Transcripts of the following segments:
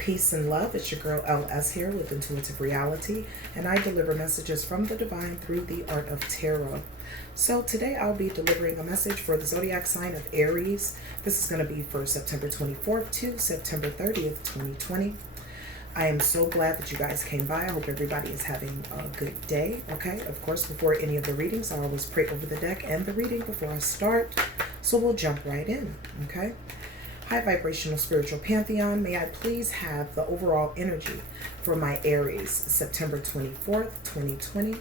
Peace and love. It's your girl LS here with Intuitive Reality, and I deliver messages from the divine through the art of tarot. So today I'll be delivering a message for the zodiac sign of Aries. This is going to be for September 24th to September 30th, 2020. I am so glad that you guys came by. I hope everybody is having a good day. Okay, of course, before any of the readings, I always pray over the deck and the reading before I start. So we'll jump right in. Okay. High vibrational spiritual pantheon, may I please have the overall energy for my Aries, September 24th, 2020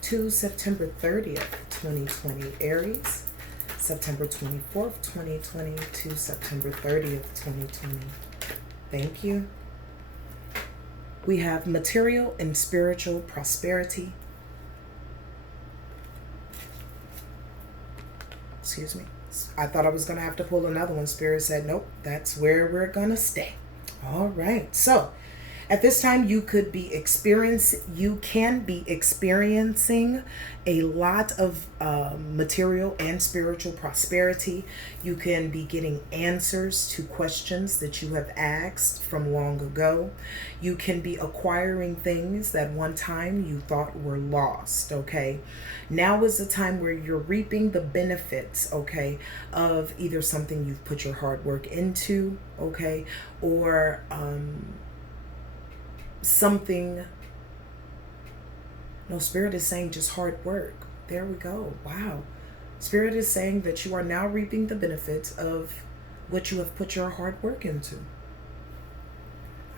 to September 30th, 2020. Aries, September 24th, 2020 to September 30th, 2020. Thank you. We have material and spiritual prosperity. Excuse me. I thought I was going to have to pull another one. Spirit said, nope, that's where we're going to stay. All right. So at this time, you can be experiencing a lot of material and spiritual prosperity. You can be getting answers to questions that you have asked from long ago. You can be acquiring things that one time you thought were lost, okay? Now is the time where you're reaping the benefits, okay, of either something you've put your hard work into, okay, or something. No, Spirit is saying just hard work. There we go. Wow. Spirit is saying that you are now reaping the benefits of what you have put your hard work into.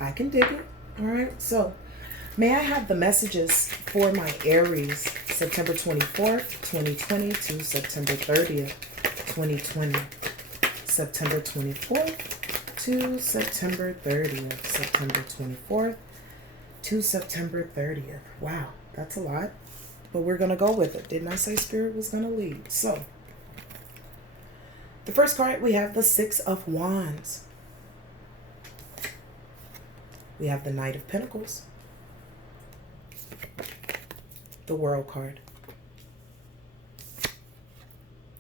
I can dig it. All right. So may I have the messages for my Aries, September 24th, 2020 to September 30th, 2020. September 24th to September 30th. September 24th to September 30th. Wow, that's a lot. But we're going to go with it. Didn't I say Spirit was going to lead? So, the first card, we have the Six of Wands. We have the Knight of Pentacles. The World card.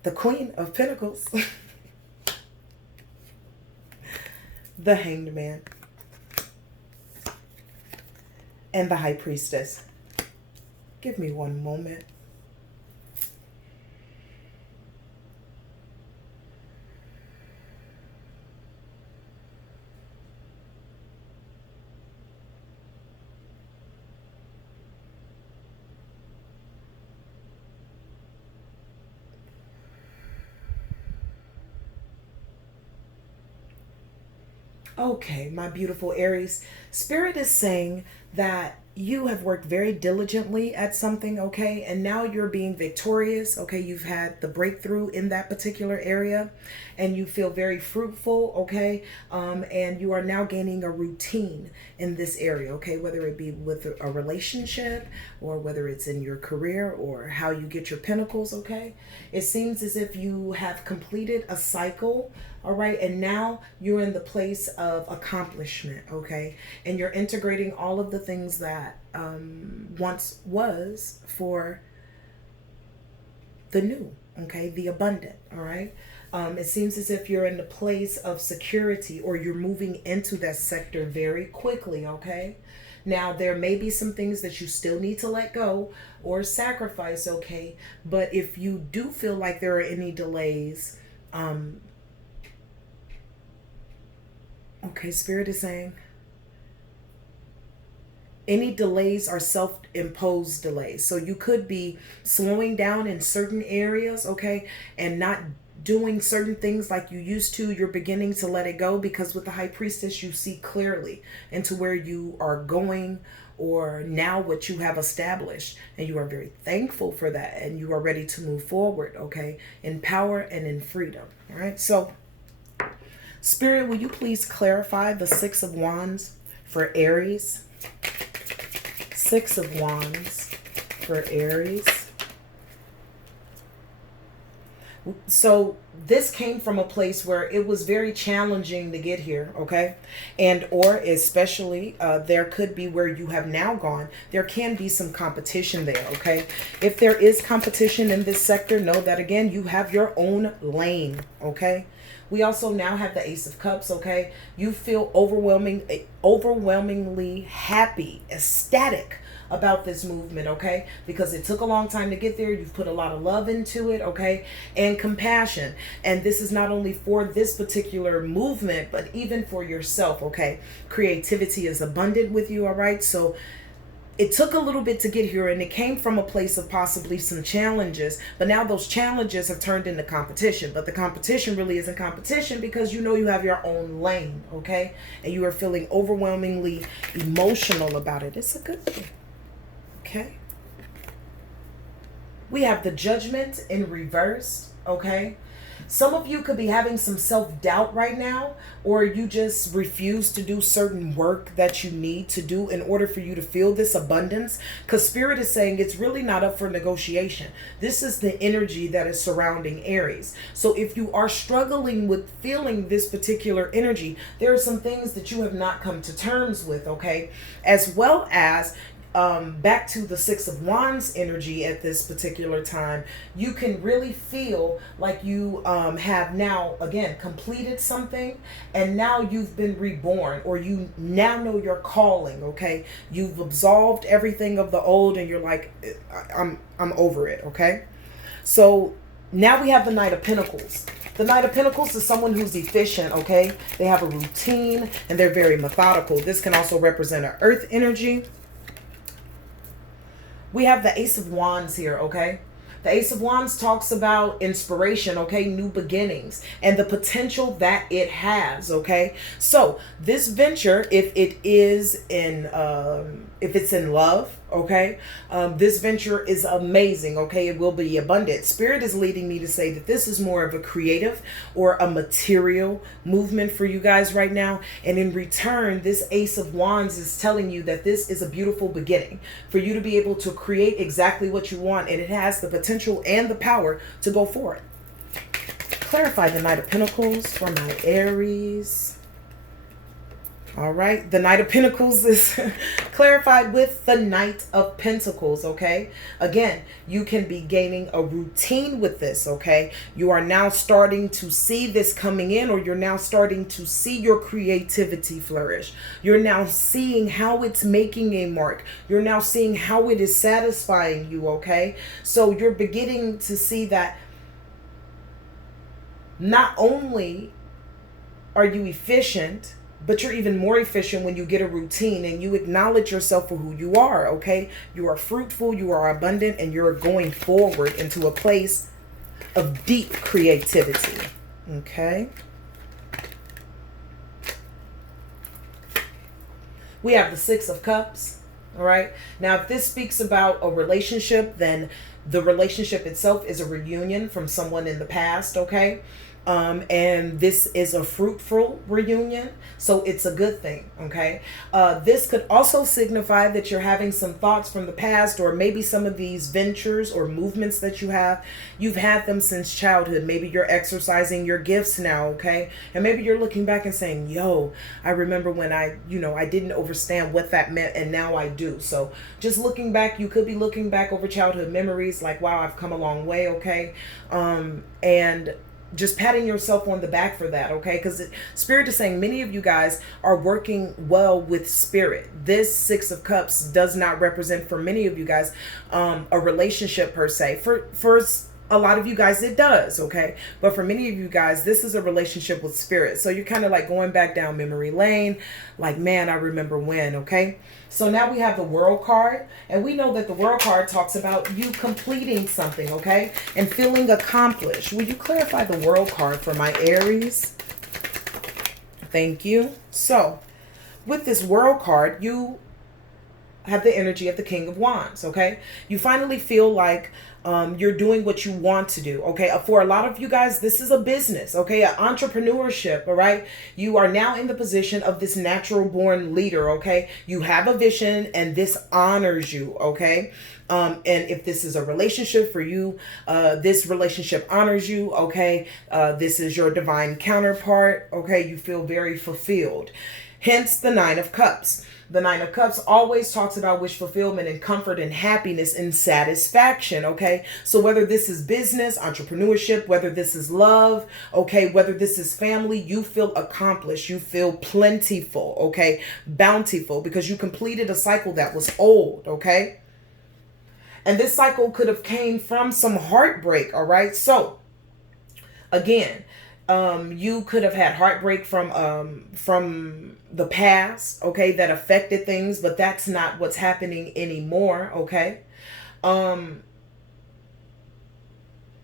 The Queen of Pentacles. The Hanged Man. And the High Priestess. Give me one moment. Okay, my beautiful Aries. Spirit is saying that you have worked very diligently at something, okay? And now you're being victorious, okay? You've had the breakthrough in that particular area and you feel very fruitful, okay? And you are now gaining a routine in this area, okay? Whether it be with a relationship or whether it's in your career or how you get your pentacles, okay? It seems as if you have completed a cycle, all right? And now you're in the place of accomplishment, okay? And you're integrating all of the things that once was for the new, okay? The abundant, all right? It seems as if you're in the place of security or you're moving into that sector very quickly, okay? Now, there may be some things that you still need to let go or sacrifice, okay? But if you do feel like there are any delays, okay, Spirit is saying any delays are self-imposed delays. So you could be slowing down in certain areas, okay, and not doing certain things like you used to. You're beginning to let it go because with the High Priestess, you see clearly into where you are going or now what you have established. And you are very thankful for that. And you are ready to move forward, okay, in power and in freedom. All right. So, Spirit, will you please clarify the Six of Wands for Aries? Six of Wands for Aries. So this came from a place where it was very challenging to get here, okay? And or especially there could be where you have now gone, there can be some competition there, okay? If there is competition in this sector, know that again, you have your own lane, okay? We also now have the Ace of Cups, okay? You feel overwhelmingly happy, ecstatic about this movement, okay? Because it took a long time to get there. You've put a lot of love into it, okay? And compassion. And this is not only for this particular movement, but even for yourself, okay? Creativity is abundant with you, all right? So it took a little bit to get here, and it came from a place of possibly some challenges, but now those challenges have turned into competition. But the competition really isn't competition, because you know you have your own lane, okay? And you are feeling overwhelmingly emotional about it. It's a good thing, okay? We have the Judgment in reverse, okay? Some of you could be having some self-doubt right now, or you just refuse to do certain work that you need to do in order for you to feel this abundance, because Spirit is saying it's really not up for negotiation. This is the energy that is surrounding Aries. So if you are struggling with feeling this particular energy, there are some things that you have not come to terms with, okay? As well as back to the Six of Wands energy at this particular time, you can really feel like you have now, again, completed something, and now you've been reborn, or you now know your calling, okay? You've absolved everything of the old, and you're like, I'm over it, okay? So now we have the Knight of Pentacles. The Knight of Pentacles is someone who's efficient, okay? They have a routine, and they're very methodical. This can also represent an earth energy. We have the Ace of Wands here, okay? The Ace of Wands talks about inspiration, okay? New beginnings and the potential that it has, okay? So this venture, if it's in love, okay? This venture is amazing, okay? It will be abundant. Spirit is leading me to say that this is more of a creative or a material movement for you guys right now. And in return, this Ace of Wands is telling you that this is a beautiful beginning for you to be able to create exactly what you want. And it has the potential and the power to go for it. Clarify the Knight of Pentacles for my Aries. All right, the Knight of Pentacles is clarified with the Knight of Pentacles, okay? Again, you can be gaining a routine with this, okay? You are now starting to see this coming in, or you're now starting to see your creativity flourish. You're now seeing how it's making a mark. You're now seeing how it is satisfying you, okay? So you're beginning to see that not only are you efficient, but you're even more efficient when you get a routine and you acknowledge yourself for who you are, okay? You are fruitful, you are abundant, and you're going forward into a place of deep creativity, okay? We have the Six of Cups, all right? Now, if this speaks about a relationship, then the relationship itself is a reunion from someone in the past, okay? And this is a fruitful reunion, so it's a good thing, okay? This could also signify that you're having some thoughts from the past, or maybe some of these ventures or movements that you've had them since childhood. Maybe you're exercising your gifts now, okay? And maybe you're looking back and saying, yo, I remember when I didn't understand what that meant, and now I do. So just looking back, you could be looking back over childhood memories like, wow, I've come a long way, okay? And just patting yourself on the back for that, okay? Because Spirit is saying many of you guys are working well with Spirit. This Six of Cups does not represent, for many of you guys, a relationship per se. For a lot of you guys, it does, okay? But for many of you guys, this is a relationship with Spirit. So you're kind of like going back down memory lane, like, man, I remember when, okay? So now we have the World card, and we know that the World card talks about you completing something, okay? And feeling accomplished. Will you clarify the World card for my Aries? Thank you. So with this World card, you have the energy of the King of Wands, okay? You finally feel like you're doing what you want to do, okay? For a lot of you guys, this is a business, okay? An entrepreneurship, all right? You are now in the position of this natural born leader, okay? You have a vision, and this honors you, okay? And if this is a relationship for you, this relationship honors you, okay? This is your divine counterpart, okay? You feel very fulfilled. Hence the Nine of Cups. The Nine of Cups always talks about wish fulfillment and comfort and happiness and satisfaction, okay? okay? So whether this is business, entrepreneurship, whether this is love, okay, whether this is family, you feel accomplished, you feel plentiful, okay, bountiful, because you completed a cycle that was old, okay? And this cycle could have came from some heartbreak, all right? So again, you could have had heartbreak from the past, okay, that affected things, but that's not what's happening anymore, okay?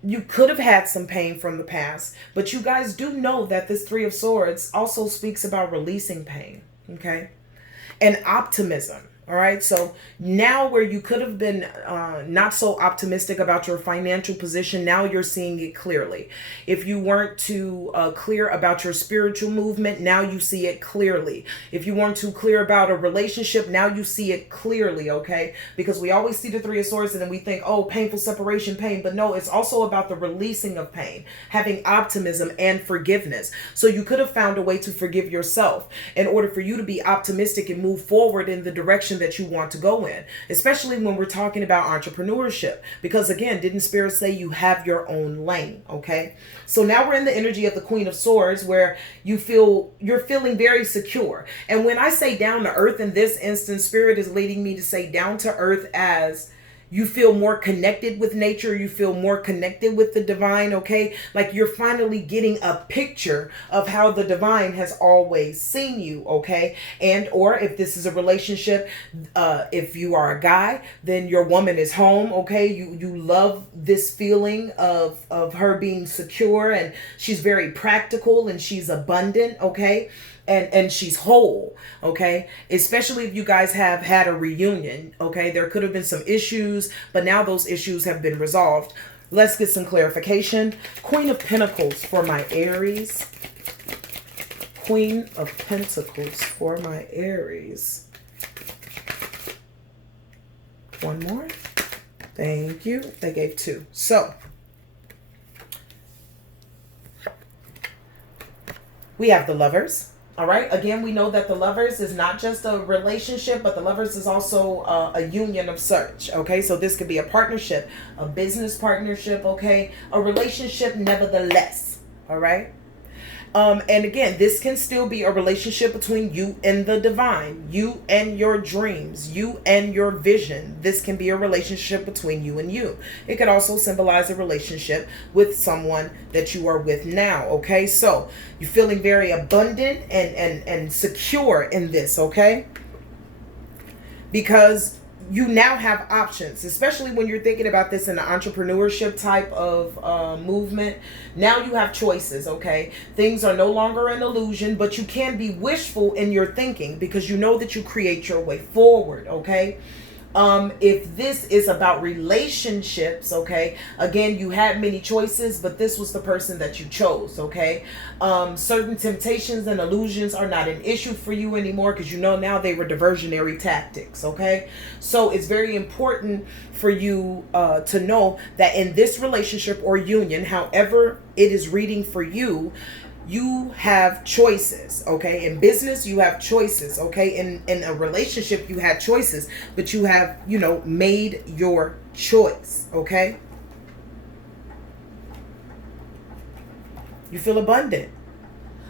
You could have had some pain from the past, but you guys do know that this Three of Swords also speaks about releasing pain, okay? And optimism. All right. So now where you could have been not so optimistic about your financial position, now you're seeing it clearly. If you weren't too clear about your spiritual movement, now you see it clearly. If you weren't too clear about a relationship, now you see it clearly. Okay. Because we always see the Three of Swords and then we think, oh, painful separation, pain. But no, it's also about the releasing of pain, having optimism and forgiveness. So you could have found a way to forgive yourself in order for you to be optimistic and move forward in the direction that you want to go in, especially when we're talking about entrepreneurship, because again, didn't Spirit say you have your own lane? Okay, so now we're in the energy of the Queen of Swords, where you're feeling very secure. And when I say down to earth in this instance, Spirit is leading me to say down to earth as you feel more connected with nature. You feel more connected with the divine, okay? Like you're finally getting a picture of how the divine has always seen you, okay? And or if this is a relationship, if you are a guy, then your woman is home, okay? You love this feeling of her being secure, and she's very practical and she's abundant, okay? And she's whole, okay? Especially if you guys have had a reunion, okay? There could have been some issues, but now those issues have been resolved. Let's get some clarification. Queen of Pentacles for my Aries. Queen of Pentacles for my Aries. One more. Thank you. They gave two. So we have the Lovers. All right. Again, we know that the Lovers is not just a relationship, but the Lovers is also a union of such. Okay. So this could be a partnership, a business partnership. Okay. A relationship nevertheless. All right. And again, this can still be a relationship between you and the divine, you and your dreams, you and your vision. This can be a relationship between you and you. It could also symbolize a relationship with someone that you are with now. Okay, so you're feeling very abundant and secure in this. Okay, because you now have options, especially when you're thinking about this in an entrepreneurship type of movement. Now you have choices, okay? Things are no longer an illusion, but you can be wishful in your thinking because you know that you create your way forward, okay? If this is about relationships, okay, again, you had many choices, but this was the person that you chose, okay? Certain temptations and illusions are not an issue for you anymore because you know now they were diversionary tactics, okay? So it's very important for you to know that in this relationship or union, however it is reading for you, you have choices, okay? In business, you have choices, okay? In a relationship, you have choices, but you have, you know, made your choice, okay? You feel abundant.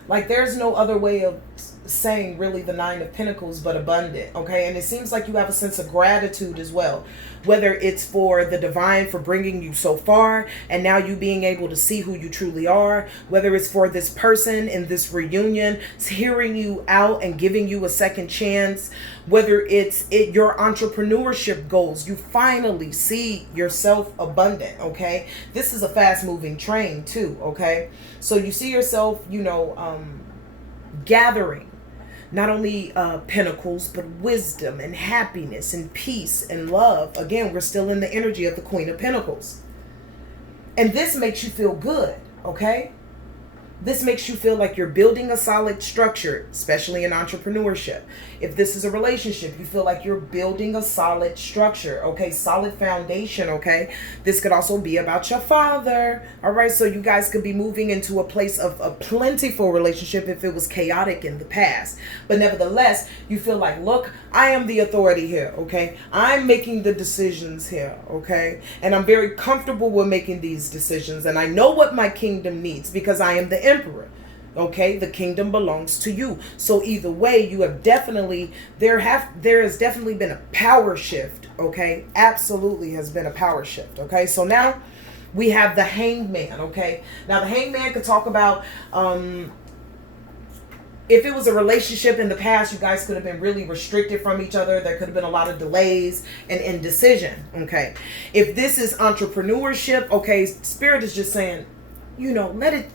Like there's no other way of saying really the Nine of Pentacles but abundant, okay? And it seems like you have a sense of gratitude as well, whether it's for the divine for bringing you so far and now you being able to see who you truly are, whether it's for this person in this reunion hearing you out and giving you a second chance, whether it's your entrepreneurship goals, you finally see yourself abundant, okay? This is a fast moving train too, okay? So you see yourself, you know, gathering not only pentacles, but wisdom and happiness and peace and love. Again, we're still in the energy of the Queen of Pentacles. And this makes you feel good, okay? This makes you feel like you're building a solid structure, especially in entrepreneurship. If this is a relationship, you feel like you're building a solid structure, okay? Solid foundation, okay? This could also be about your father, all right? So you guys could be moving into a place of a plentiful relationship if it was chaotic in the past. But nevertheless, you feel like, look, I am the authority here, okay? I'm making the decisions here, okay? And I'm very comfortable with making these decisions. And I know what my kingdom needs because I am the emperor. Okay, the kingdom belongs to you. So either way, you have definitely, there has definitely been a power shift. Okay, absolutely has been a power shift. Okay, so now we have the Hanged Man. Okay, now the Hanged Man could talk about if it was a relationship in the past, you guys could have been really restricted from each other. There could have been a lot of delays and indecision. Okay, if this is entrepreneurship, okay, Spirit is just saying, you know, let it.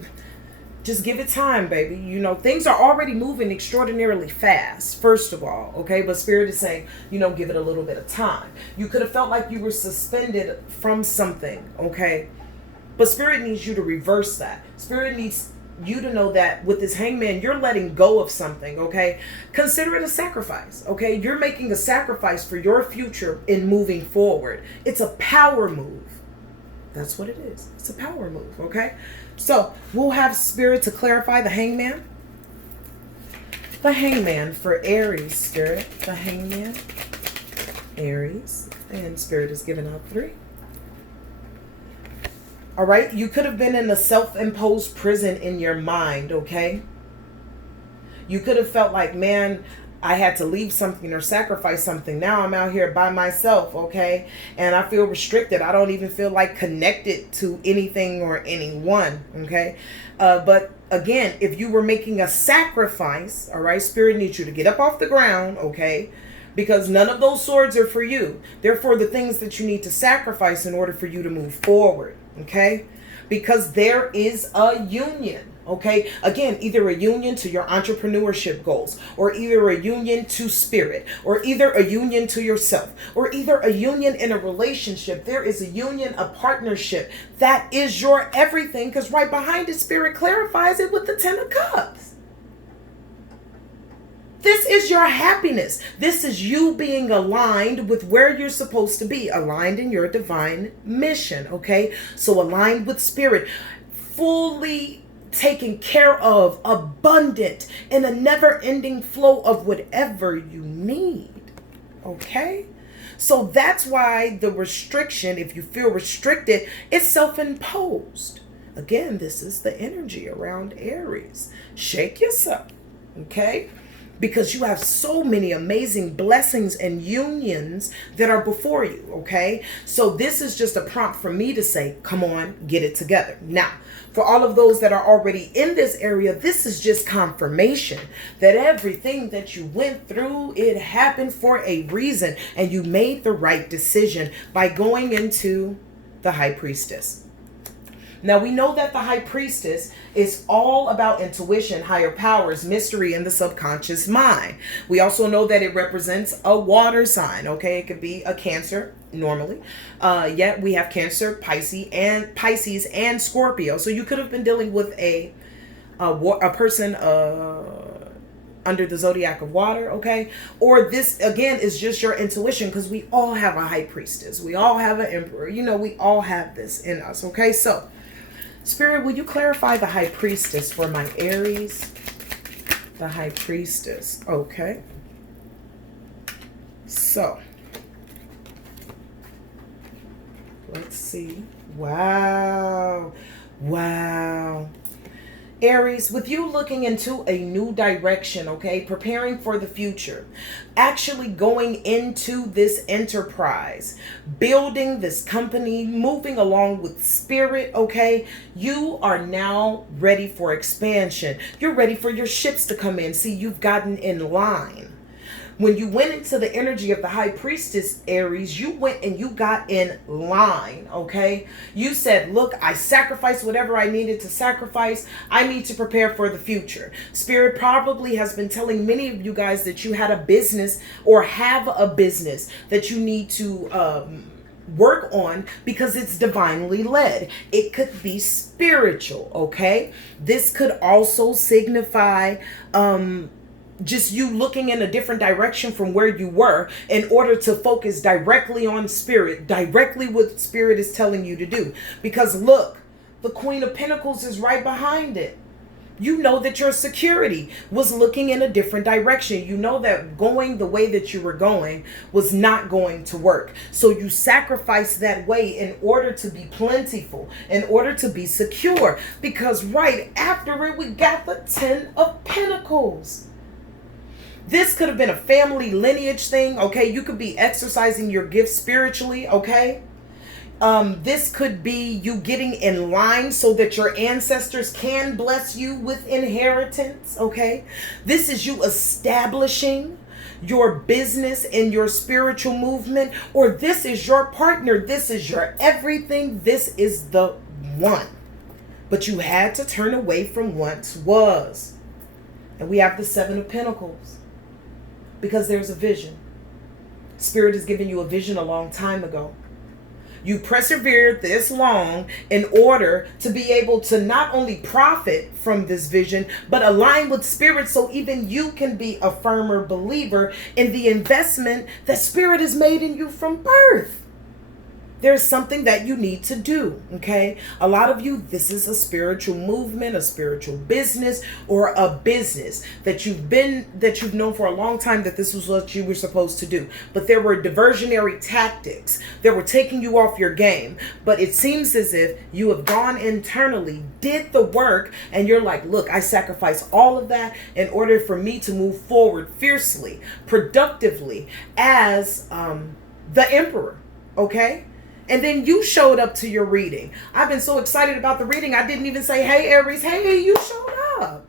Just give it time, baby. You know, things are already moving extraordinarily fast, first of all, okay? But Spirit is saying, you know, give it a little bit of time. You could have felt like you were suspended from something, okay? But Spirit needs you to reverse that. Spirit needs you to know that with this Hangman, you're letting go of something, okay? Consider it a sacrifice, okay? You're making a sacrifice for your future in moving forward. It's a power move. That's what it is. It's a power move, okay? So we'll have Spirit to clarify the Hangman. The Hangman for Aries, Spirit. The Hangman, Aries. And Spirit is giving out 3. All right. You could have been in a self-imposed prison in your mind, okay? You could have felt like, man, I had to leave something or sacrifice something. Now I'm out here by myself, okay? And I feel restricted. I don't even feel like connected to anything or anyone, okay? But again, if you were making a sacrifice, all right, Spirit needs you to get up off the ground, okay? Because none of those swords are for you. They're for the things that you need to sacrifice in order for you to move forward, okay? Because there is a union. Okay, again, either a union to your entrepreneurship goals, or either a union to spirit, or either a union to yourself, or either a union in a relationship. There is a union, a partnership that is your everything, because right behind it, Spirit clarifies it with the 10 of Cups. This is your happiness. This is you being aligned with where you're supposed to be, aligned in your divine mission, okay? So aligned with Spirit, fully taken care of, abundant, in a never-ending flow of whatever you need, okay? So that's why the restriction, if you feel restricted, is self-imposed. Again, this is the energy around Aries. Shake yourself, okay? Because you have so many amazing blessings and unions that are before you, okay? So this is just a prompt for me to say, come on, get it together. Now, for all of those that are already in this area, this is just confirmation that everything that you went through, it happened for a reason, and you made the right decision by going into the High Priestess. Now, we know that the High Priestess is all about intuition, higher powers, mystery, and the subconscious mind. We also know that it represents a water sign, okay? It could be a Cancer, normally. Yet we have Cancer, Pisces, and Scorpio. So you could have been dealing with a person under the zodiac of water, okay? Or this, again, is just your intuition, because we all have a High Priestess. We all have an Emperor. You know, we all have this in us, okay? So, Spirit, will you clarify the High Priestess for my Aries? The High Priestess. Okay. So, let's see. Wow. Wow. Aries, with you looking into a new direction, okay, preparing for the future, actually going into this enterprise, building this company, moving along with Spirit, okay, you are now ready for expansion. You're ready for your ships to come in. See, you've gotten in line. When you went into the energy of the High Priestess, Aries, you went and you got in line, okay? You said, look, I sacrificed whatever I needed to sacrifice. I need to prepare for the future. Spirit probably has been telling many of you guys that you had a business or have a business that you need to work on because it's divinely led. It could be spiritual, okay? This could also signify just you looking in a different direction from where you were in order to focus directly on spirit, directly what spirit is telling you to do. Because look, the Queen of Pentacles is right behind it. You know that your security was looking in a different direction. You know that going the way that you were going was not going to work. So you sacrificed that way in order to be plentiful, in order to be secure. Because right after it, we got the 10 of Pentacles. This could have been a family lineage thing, okay? You could be exercising your gifts spiritually, okay? This could be you getting in line so that your ancestors can bless you with inheritance, okay? This is you establishing your business and your spiritual movement, or this is your partner. This is your everything. This is the one. But you had to turn away from what was. And we have the 7 of Pentacles because there's a vision. Spirit has given you a vision a long time ago. You persevered this long in order to be able to not only profit from this vision, but align with spirit so even you can be a firmer believer in the investment that spirit has made in you from birth. There's something that you need to do, okay? A lot of you, this is a spiritual movement, a spiritual business, or a business that you've known for a long time that this was what you were supposed to do. But there were diversionary tactics that were taking you off your game. But it seems as if you have gone internally, did the work, and you're like, look, I sacrificed all of that in order for me to move forward fiercely, productively as the emperor, okay? And then you showed up to your reading. I've been so excited about the reading. I didn't even say, hey, Aries, hey, you showed up.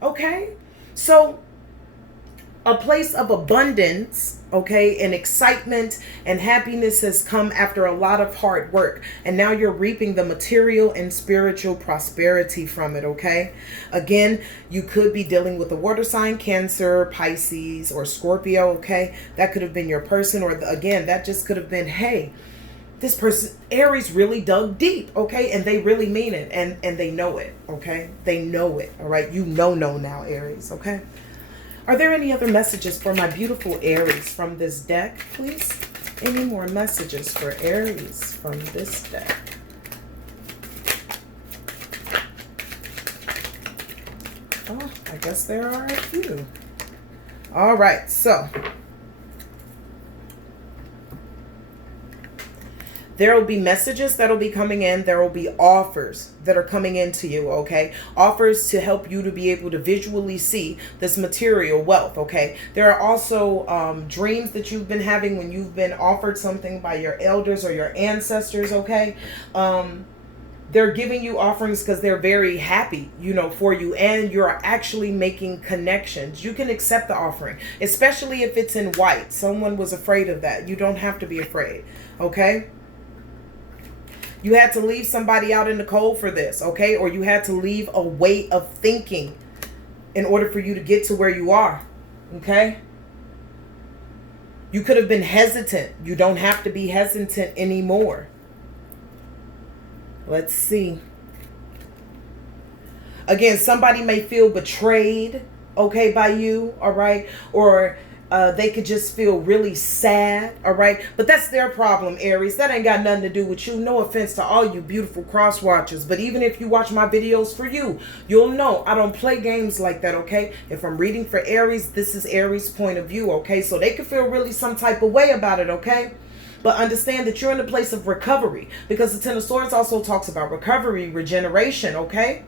Okay. So a place of abundance, okay, and excitement and happiness has come after a lot of hard work. And now you're reaping the material and spiritual prosperity from it, okay? Again, you could be dealing with a water sign, Cancer, Pisces, or Scorpio, okay? That could have been your person, or again, that just could have been, hey, this person, Aries, really dug deep, okay? And they really mean it, and they know it, okay? They know it, all right? You know now, Aries, okay? Are there any other messages for my beautiful Aries from this deck, please? Any more messages for Aries from this deck? Oh, I guess there are a few. All right, so there will be messages that will be coming in. There will be offers that are coming into you, okay? Offers to help you to be able to visually see this material wealth, okay? There are also dreams that you've been having when you've been offered something by your elders or your ancestors, okay? They're giving you offerings because they're very happy, you know, for you, and you're actually making connections. You can accept the offering, especially if it's in white. Someone was afraid of that. You don't have to be afraid, okay? You had to leave somebody out in the cold for this, okay? Or you had to leave a way of thinking in order for you to get to where you are, okay? You could have been hesitant. You don't have to be hesitant anymore. Let's see. Again, somebody may feel betrayed, okay, by you, all right? Or they could just feel really sad, all right? But that's their problem, Aries. That ain't got nothing to do with you. No offense to all you beautiful cross watchers. But even if you watch my videos for you, you'll know I don't play games like that, okay? If I'm reading for Aries, this is Aries' point of view, okay? So they could feel really some type of way about it, okay? But understand that you're in a place of recovery, because the Ten of Swords also talks about recovery, regeneration, okay?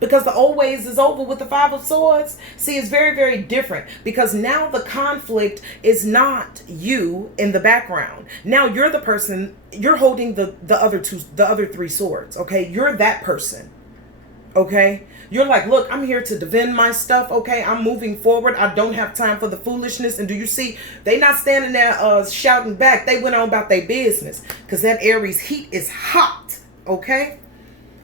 Because the old ways is over with the Five of Swords. See, it's very, very different, because now the conflict is not you in the background. Now you're the person, you're holding the other three swords, okay? You're that person, okay? You're like, look, I'm here to defend my stuff, okay? I'm moving forward. I don't have time for the foolishness. And do you see, they not standing there shouting back. They went on about their business, because that Aries heat is hot, okay?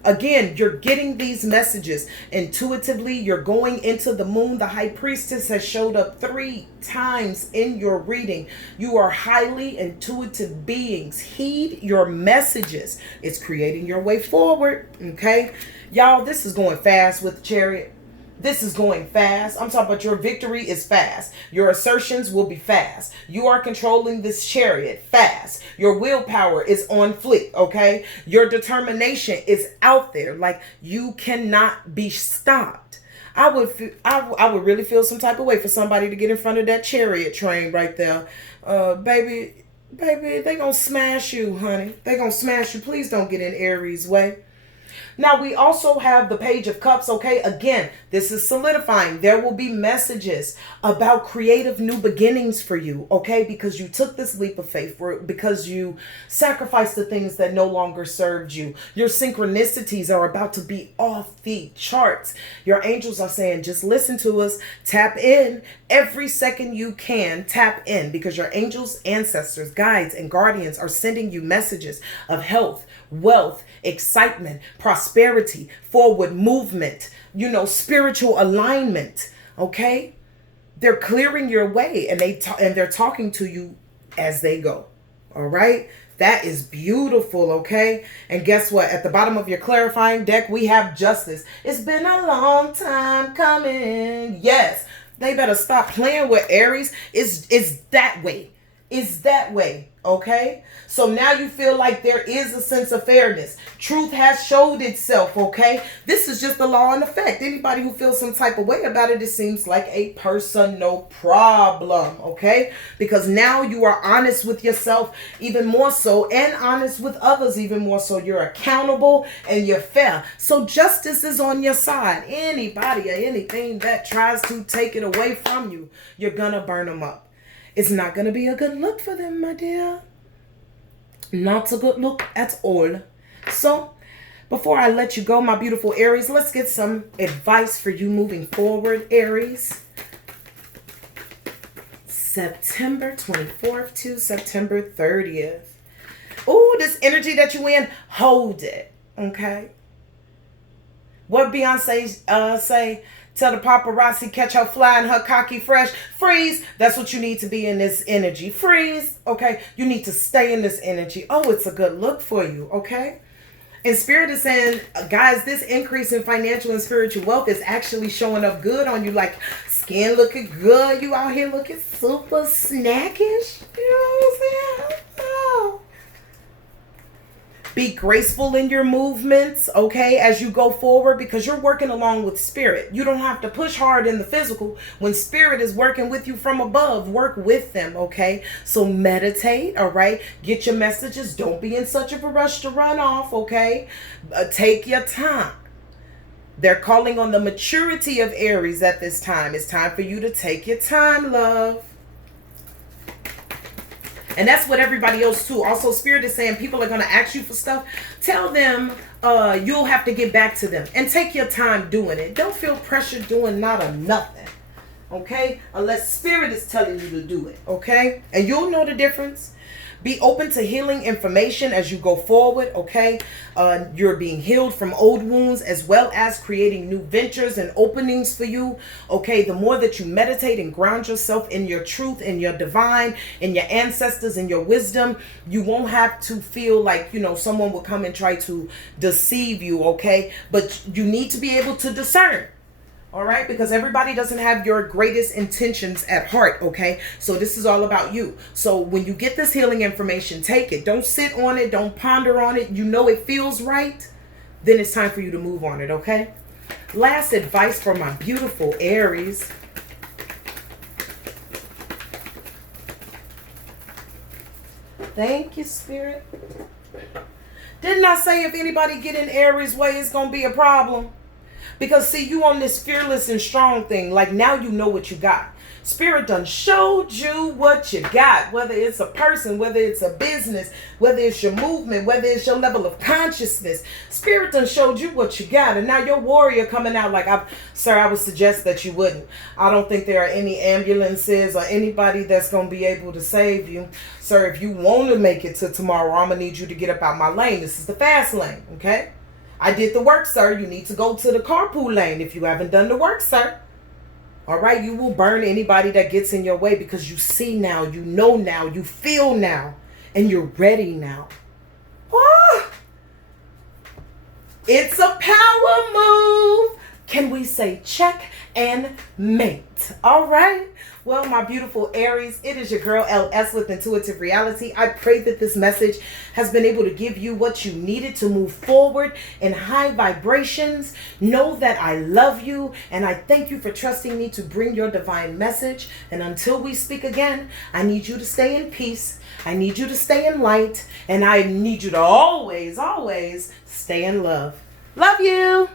Again, you're getting these messages intuitively. You're going into the moon. The high priestess has showed up 3 times in your reading. You are highly intuitive beings. Heed your messages. It's creating your way forward. Okay, y'all, this is going fast with the Chariot. This is going fast. I'm talking about your victory is fast. Your assertions will be fast. You are controlling this chariot fast. Your willpower is on fleek, okay? Your determination is out there. Like, you cannot be stopped. I would really feel some type of way for somebody to get in front of that chariot train right there. Baby, they gonna smash you, honey. They gonna smash you. Please don't get in Aries' way. Now, we also have the Page of Cups, okay? Again, this is solidifying. There will be messages about creative new beginnings for you, okay? Because you took this leap of faith, because you sacrificed the things that no longer served you. Your synchronicities are about to be off the charts. Your angels are saying, just listen to us. Tap in every second you can. Tap in, because your angels, ancestors, guides, and guardians are sending you messages of health, wealth, excitement, prosperity, forward movement, spiritual alignment. Okay, they're clearing your way, and they're talking to you as they go. All right, that is beautiful. Okay, and guess what? At the bottom of your clarifying deck, we have justice. It's been a long time coming. Yes, they better stop playing with Aries. It's that way. It's that way. Okay, so now you feel like there is a sense of fairness. Truth has showed itself. Okay, this is just the law in effect. Anybody who feels some type of way about it, it seems like a personal problem. Okay, because now you are honest with yourself even more so, and honest with others even more so. You're accountable and you're fair. So justice is on your side. Anybody or anything that tries to take it away from you, you're gonna burn them up. It's not going to be a good look for them, my dear. Not a good look at all. So, before I let you go, my beautiful Aries, let's get some advice for you moving forward, Aries. September 24th to September 30th. Ooh, this energy that you in, hold it, okay? What Beyonce say? Tell the paparazzi, catch her flying, her cocky fresh. Freeze. That's what you need to be in this energy. Freeze. Okay. You need to stay in this energy. Oh, it's a good look for you. Okay. And Spirit is saying, guys, this increase in financial and spiritual wealth is actually showing up good on you. Like, skin looking good. You out here looking super snackish. You know what I'm saying? Oh. Be graceful in your movements, okay, as you go forward, because you're working along with Spirit. You don't have to push hard in the physical. When Spirit is working with you from above, work with them, okay? So meditate, all right? Get your messages. Don't be in such of a rush to run off, okay? Take your time. They're calling on the maturity of Aries at this time. It's time for you to take your time, love. And that's what everybody else too. Also, Spirit is saying people are going to ask you for stuff. Tell them you'll have to get back to them. And take your time doing it. Don't feel pressure doing not a nothing. Okay? Unless Spirit is telling you to do it. Okay? And you'll know the difference. Be open to healing information as you go forward, okay? You're being healed from old wounds, as well as creating new ventures and openings for you, okay? The more that you meditate and ground yourself in your truth, in your divine, in your ancestors, in your wisdom, you won't have to feel like, someone will come and try to deceive you, okay? But you need to be able to discern. All right, because everybody doesn't have your greatest intentions at heart, okay? So this is all about you. So when you get this healing information, take it. Don't sit on it. Don't ponder on it. You know it feels right. Then it's time for you to move on it, okay? Last advice for my beautiful Aries. Thank you, Spirit. Didn't I say if anybody get in Aries' way, it's going to be a problem? Because, see, you on this fearless and strong thing. Like, now you know what you got. Spirit done showed you what you got. Whether it's a person, whether it's a business, whether it's your movement, whether it's your level of consciousness. Spirit done showed you what you got. And now your warrior coming out like, sir, I would suggest that you wouldn't. I don't think there are any ambulances or anybody that's going to be able to save you. Sir, if you want to make it to tomorrow, I'm going to need you to get up out my lane. This is the fast lane, okay? I did the work, sir. You need to go to the carpool lane if you haven't done the work, sir. All right, you will burn anybody that gets in your way because you see now, you know now, you feel now, and you're ready now. Ah, it's a power move. Can we say check and mate? All right. Well, my beautiful Aries, it is your girl LS with Intuitive Reality. I pray that this message has been able to give you what you needed to move forward in high vibrations. Know that I love you and I thank you for trusting me to bring your divine message. And until we speak again, I need you to stay in peace. I need you to stay in light. And I need you to always, always stay in love. Love you.